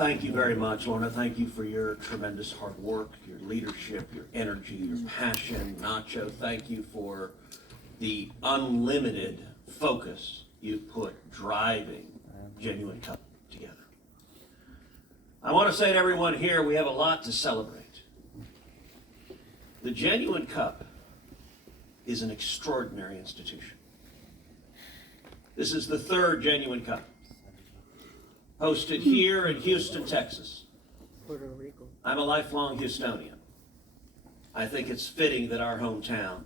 Thank you very much, Lorna. Thank you for your tremendous hard work, your leadership, your energy, your passion. Nacho, thank you for the unlimited focus you put driving Genuine Cup together. I want to say to everyone here, we have a lot to celebrate. The Genuine Cup is an extraordinary institution. This is the third Genuine Cup, hosted here in Houston, Texas. Puerto Rico. I'm a lifelong Houstonian. I think it's fitting that our hometown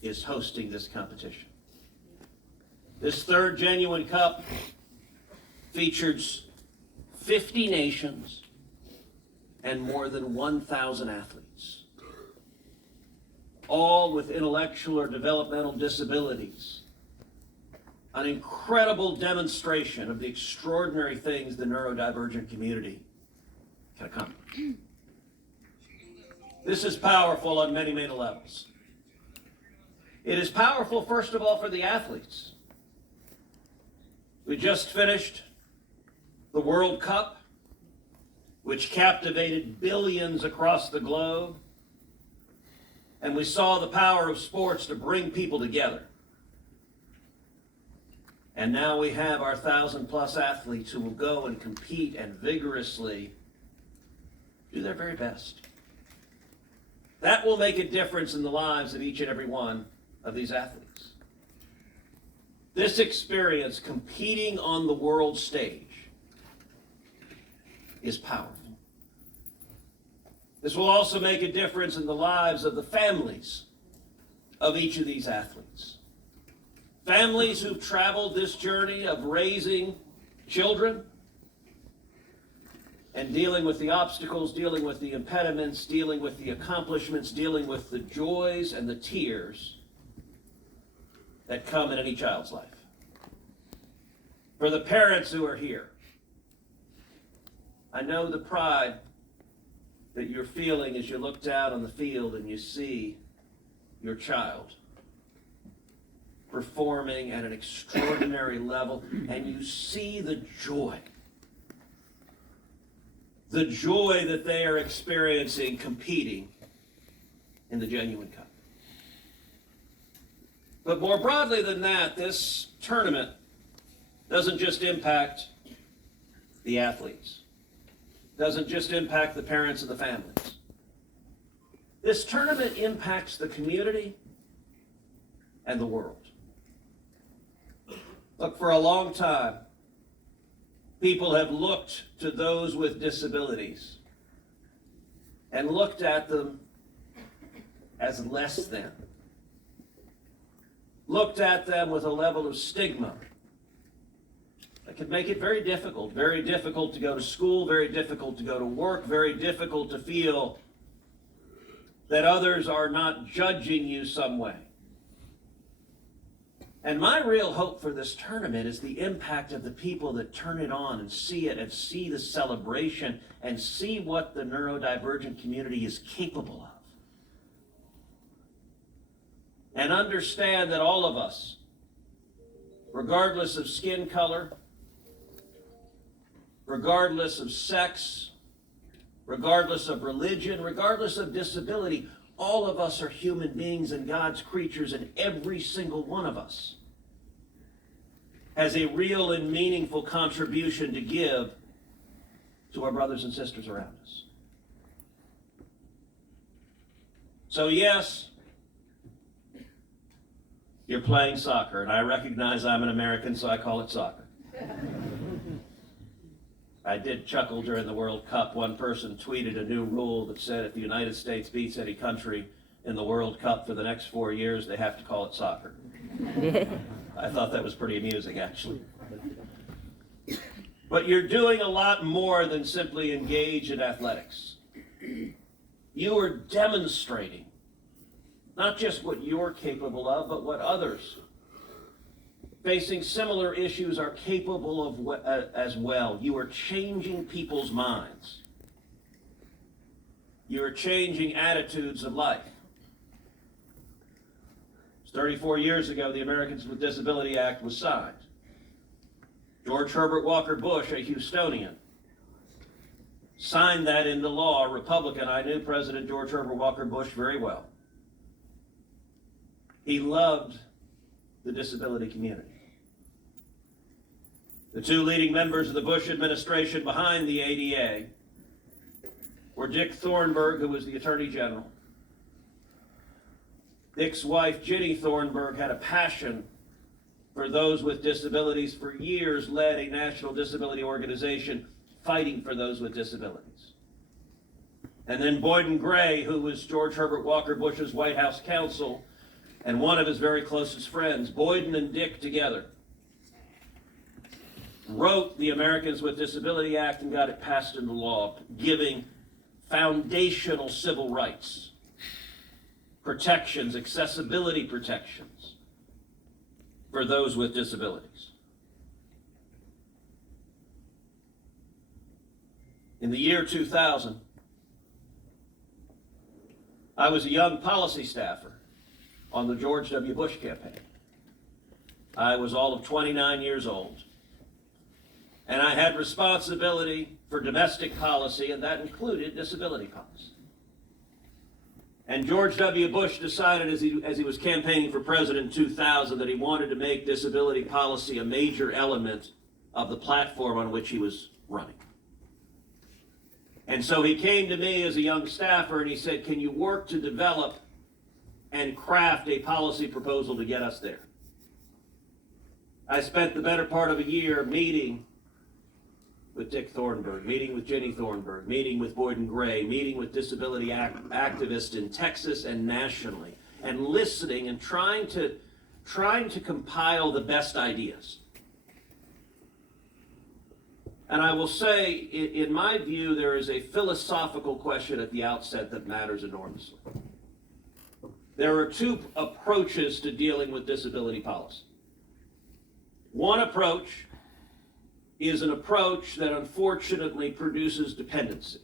is hosting this competition. This third Genuine Cup features 50 nations and more than 1,000 athletes, all with intellectual or developmental disabilities. An incredible demonstration of the extraordinary things the neurodivergent community can accomplish. This is powerful on many, many levels. It is powerful, first of all, for the athletes. We just finished the World Cup, which captivated billions across the globe, and we saw the power of sports to bring people together. And now we have our 1,000+ athletes who will go and compete and vigorously do their very best. That will make a difference in the lives of each and every one of these athletes. This experience, competing on the world stage, is powerful. This will also make a difference in the lives of the families of each of these athletes. Families who've traveled this journey of raising children and dealing with the obstacles, dealing with the impediments, dealing with the accomplishments, dealing with the joys and the tears that come in any child's life. For the parents who are here, I know the pride that you're feeling as you look down on the field and you see your child performing at an extraordinary level, and you see the joy that they are experiencing competing in the Genuine Cup. But more broadly than that, this tournament doesn't just impact the athletes, doesn't just impact the parents and the families. This tournament impacts the community and the world. Look, for a long time, people have looked to those with disabilities and looked at them as less than. Looked at them with a level of stigma that could make it very difficult to go to school, very difficult to go to work, very difficult to feel that others are not judging you some way. And my real hope for this tournament is the impact of the people that turn it on and see the celebration and see what the neurodivergent community is capable of. And understand that all of us, regardless of skin color, regardless of sex, regardless of religion, regardless of disability, all of us are human beings and God's creatures, and every single one of us has a real and meaningful contribution to give to our brothers and sisters around us. So yes, you're playing soccer, and I recognize I'm an American, so I call it soccer. I did chuckle during the World Cup. One person tweeted a new rule that said if the United States beats any country in the World Cup for the next 4 years, they have to call it soccer. I thought that was pretty amusing, actually. But you're doing a lot more than simply engage in athletics. You are demonstrating not just what you're capable of, but what others facing similar issues are capable of as well. You are changing people's minds. You are changing attitudes of life. 34 years ago, the Americans with Disability Act was signed. George Herbert Walker Bush, a Houstonian, signed that into law, a Republican. I knew President George Herbert Walker Bush very well. He loved the disability community. The two leading members of the Bush administration behind the ADA were Dick Thornburgh, who was the Attorney General. Dick's wife, Ginny Thornburgh, had a passion for those with disabilities. For years led a national disability organization fighting for those with disabilities. And then Boyden Gray, who was George Herbert Walker Bush's White House counsel and one of his very closest friends. Boyden and Dick together wrote the Americans with Disability Act and got it passed into law, giving foundational civil rights, protections, accessibility protections for those with disabilities. In the year 2000, I was a young policy staffer on the George W. Bush campaign. I was all of 29 years old, and I had responsibility for domestic policy, and that included disability policy. And George W. Bush decided as he was campaigning for president in 2000 that he wanted to make disability policy a major element of the platform on which he was running. And so he came to me as a young staffer and he said, can you work to develop and craft a policy proposal to get us there? I spent the better part of a year meeting with Dick Thornburgh, meeting with Ginny Thornburgh, meeting with Boyden Gray, meeting with disability activists in Texas and nationally, and listening and trying to compile the best ideas. And I will say, in my view, there is a philosophical question at the outset that matters enormously. There are two approaches to dealing with disability policy. One approach is an approach that unfortunately produces dependency.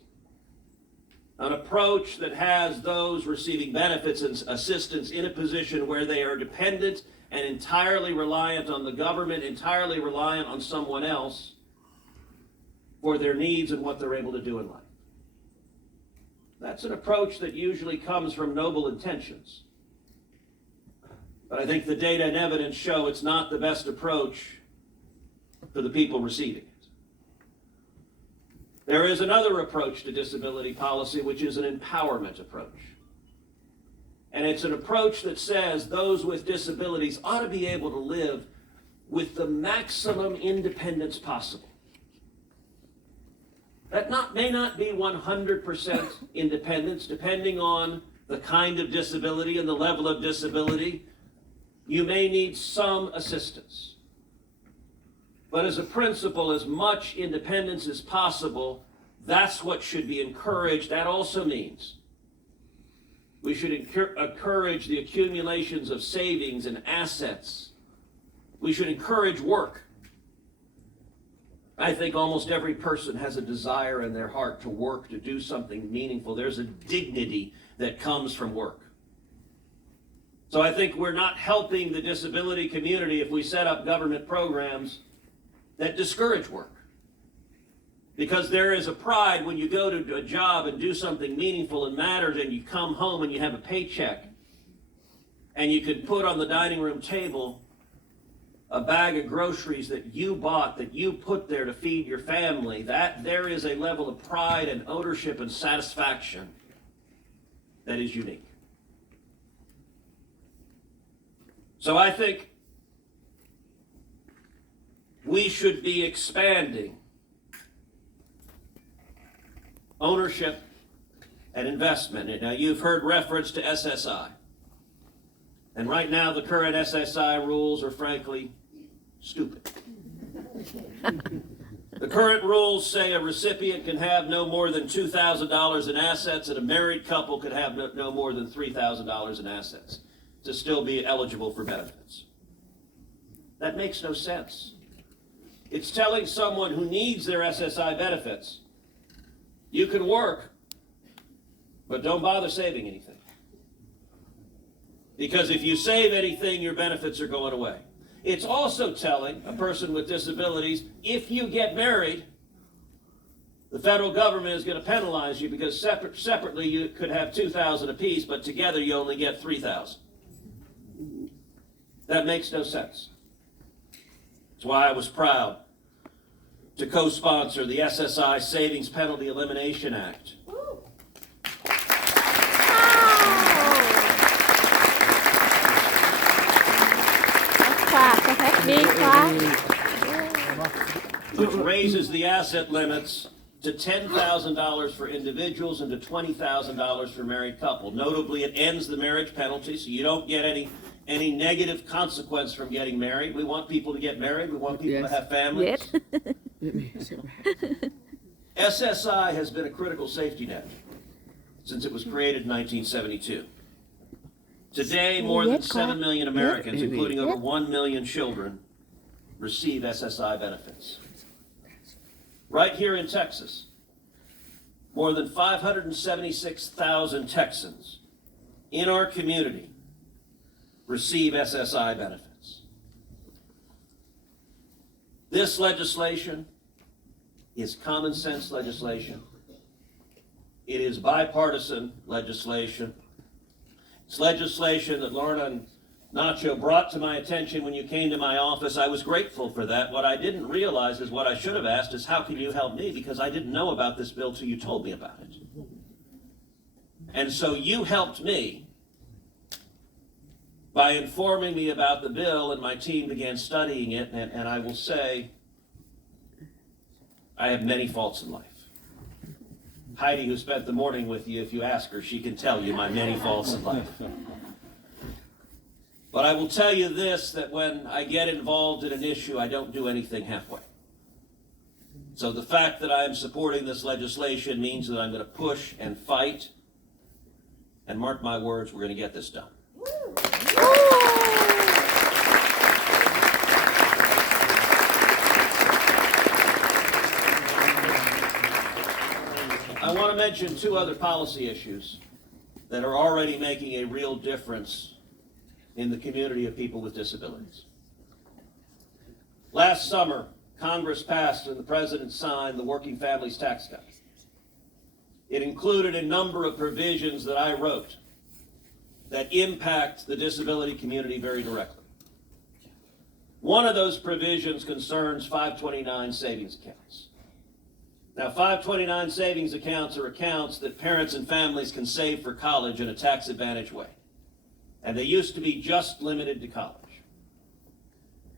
An approach that has those receiving benefits and assistance in a position where they are dependent and entirely reliant on the government, entirely reliant on someone else for their needs and what they're able to do in life. That's an approach that usually comes from noble intentions. But I think the data and evidence show it's not the best approach for the people receiving it. There is another approach to disability policy, which is an empowerment approach. And it's an approach that says those with disabilities ought to be able to live with the maximum independence possible. That may not be 100% independence, depending on the kind of disability and the level of disability. You may need some assistance. But as a principle, as much independence as possible, that's what should be encouraged. That also means we should encourage the accumulations of savings and assets. We should encourage work. I think almost every person has a desire in their heart to work, to do something meaningful. There's a dignity that comes from work. So I think we're not helping the disability community if we set up government programs that discourage work. Because there is a pride when you go to a job and do something meaningful and matters, and you come home and you have a paycheck, and you can put on the dining room table a bag of groceries that you bought, that you put there to feed your family. That there is a level of pride and ownership and satisfaction that is unique. So I think we should be expanding ownership and investment. Now, you've heard reference to SSI. And right now, the current SSI rules are frankly stupid. The current rules say a recipient can have no more than $2,000 in assets, and a married couple could have no more than $3,000 in assets to still be eligible for benefits. That makes no sense. It's telling someone who needs their SSI benefits, you can work, but don't bother saving anything. Because if you save anything, your benefits are going away. It's also telling a person with disabilities, if you get married, The federal government is going to penalize you because separately you could have 2,000 apiece, but together you only get 3,000. That makes no sense. That's why I was proud to co-sponsor the SSI Savings Penalty Elimination Act. Big clap. Which raises the asset limits to $10,000 for individuals and to $20,000 for married couple. Notably, it ends the marriage penalty, so you don't get any negative consequence from getting married. We want people to get married. We want people to have families. SSI has been a critical safety net since it was created in 1972. Today, more than 7 million Americans, including over 1 million children, receive SSI benefits. Right here in Texas, more than 576,000 Texans in our community receive SSI benefits. This legislation is common sense legislation. It is bipartisan legislation. It's legislation that Lorna and Nacho brought to my attention when you came to my office. I was grateful for that. What I didn't realize is what I should have asked is, how can you help me? Because I didn't know about this bill till you told me about it. And so you helped me by informing me about the bill, and my team began studying it, and I will say, I have many faults in life. Heidi, who spent the morning with you, if you ask her, she can tell you my many faults in life. But I will tell you this, that when I get involved in an issue, I don't do anything halfway. So the fact that I am supporting this legislation means that I'm going to push and fight, and mark my words, we're going to get this done. I want to mention two other policy issues that are already making a real difference in the community of people with disabilities. Last summer, Congress passed and the President signed the Working Families Tax Cut. It included a number of provisions that I wrote that impact the disability community very directly. One of those provisions concerns 529 savings accounts. Now, 529 savings accounts are accounts that parents and families can save for college in a tax-advantaged way. And they used to be just limited to college.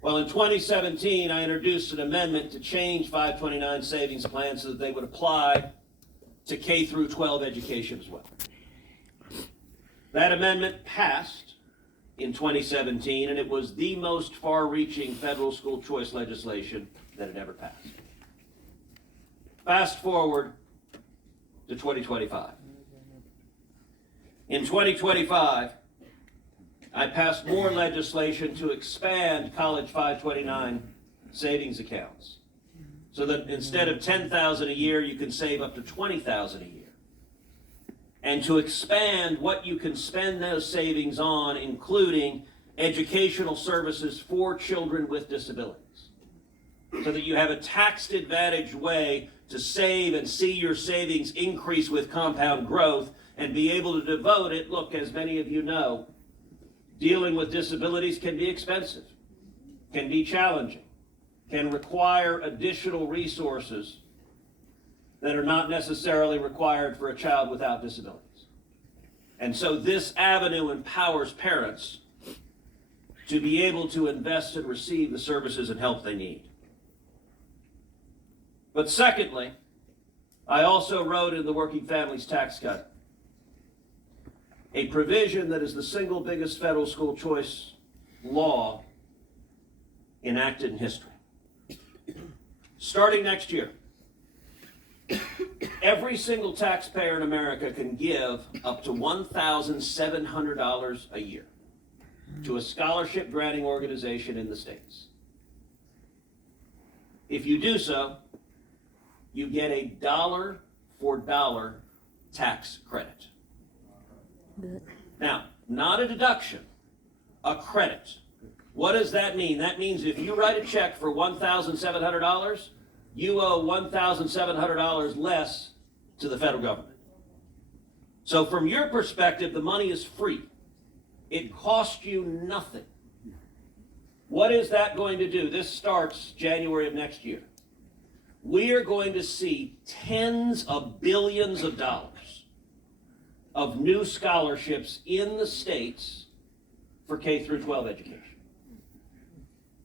Well, in 2017, I introduced an amendment to change 529 savings plans so that they would apply to K through 12 education as well. That amendment passed in 2017, and it was the most far-reaching federal school choice legislation that had ever passed. Fast forward to 2025. In 2025, I passed more legislation to expand college 529 savings accounts so that instead of $10,000 a year, you can save up to $20,000 a year. And to expand what you can spend those savings on, including educational services for children with disabilities, so that you have a tax-advantaged way to save and see your savings increase with compound growth and be able to devote it. Look, as many of you know, dealing with disabilities can be expensive, can be challenging, can require additional resources that are not necessarily required for a child without disabilities. And so this avenue empowers parents to be able to invest and receive the services and help they need. But secondly, I also wrote in the Working Families Tax Cut a provision that is the single biggest federal school choice law enacted in history. Starting next year, every single taxpayer in America can give up to $1,700 a year to a scholarship granting organization in the States. If you do so, you get a dollar for dollar tax credit. Now, not a deduction, a credit. What does that mean? That means if you write a check for $1,700, you owe $1,700 less to the federal government. So from your perspective, the money is free. It costs you nothing. What is that going to do? This starts January of next year. We are going to see tens of billions of dollars of new scholarships in the states for K through 12 education.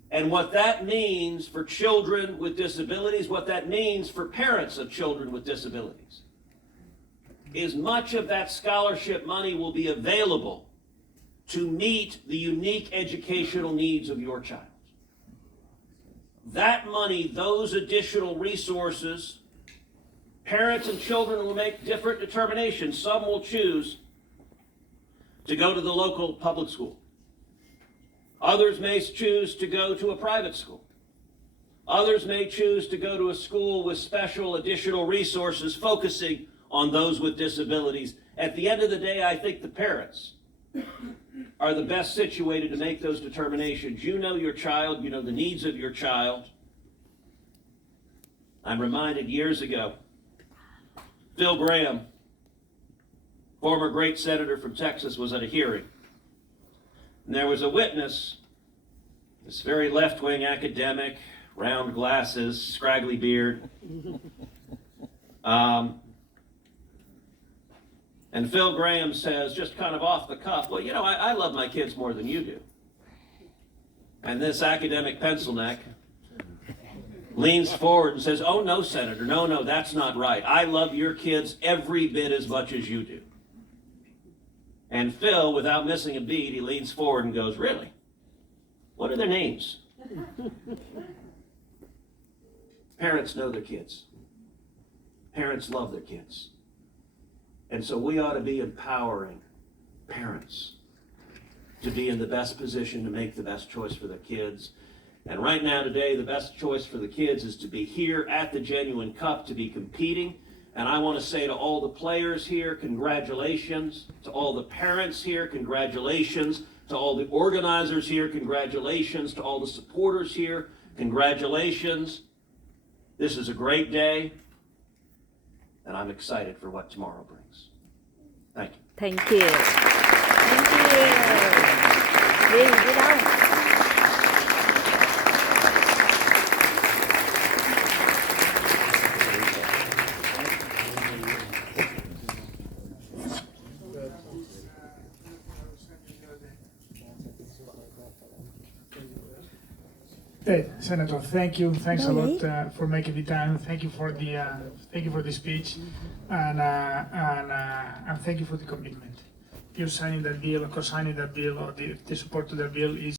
And what that means for children with disabilities, what that means for parents of children with disabilities, is much of that scholarship money will be available to meet the unique educational needs of your child. That money, those additional resources, parents and children will make different determinations. Some will choose to go to the local public school. Others may choose to go to a private school. Others may choose to go to a school with special additional resources focusing on those with disabilities. At the end of the day, I think the parents are the best situated to make those determinations. You know your child, you know the needs of your child. I'm reminded years ago, Phil Graham, former great senator from Texas, was at a hearing. And there was a witness, this very left-wing academic, round glasses, scraggly beard. And Phil Graham says, just kind of off the cuff, well, you know, I love my kids more than you do. And this academic pencil neck leans forward and says, oh, no, Senator, no, that's not right. I love your kids every bit as much as you do. And Phil, without missing a beat, he leans forward and goes, really? What are their names? Parents know their kids. Parents love their kids. And so we ought to be empowering parents to be in the best position to make the best choice for their kids. And right now, today, the best choice for the kids is to be here at the Genuine Cup, to be competing. And I want to say to all the players here, congratulations. To all the parents here, congratulations. To all the organizers here, congratulations. To all the supporters here, congratulations. This is a great day, and I'm excited for what tomorrow brings. Thank you. Thank you. Thank you. Đi đâu? Hey, Senator, thank you. Thanks a lot for making the time. Thank you for the speech, and thank you for the commitment. You signing that bill, co-signing that bill, or the support to that bill is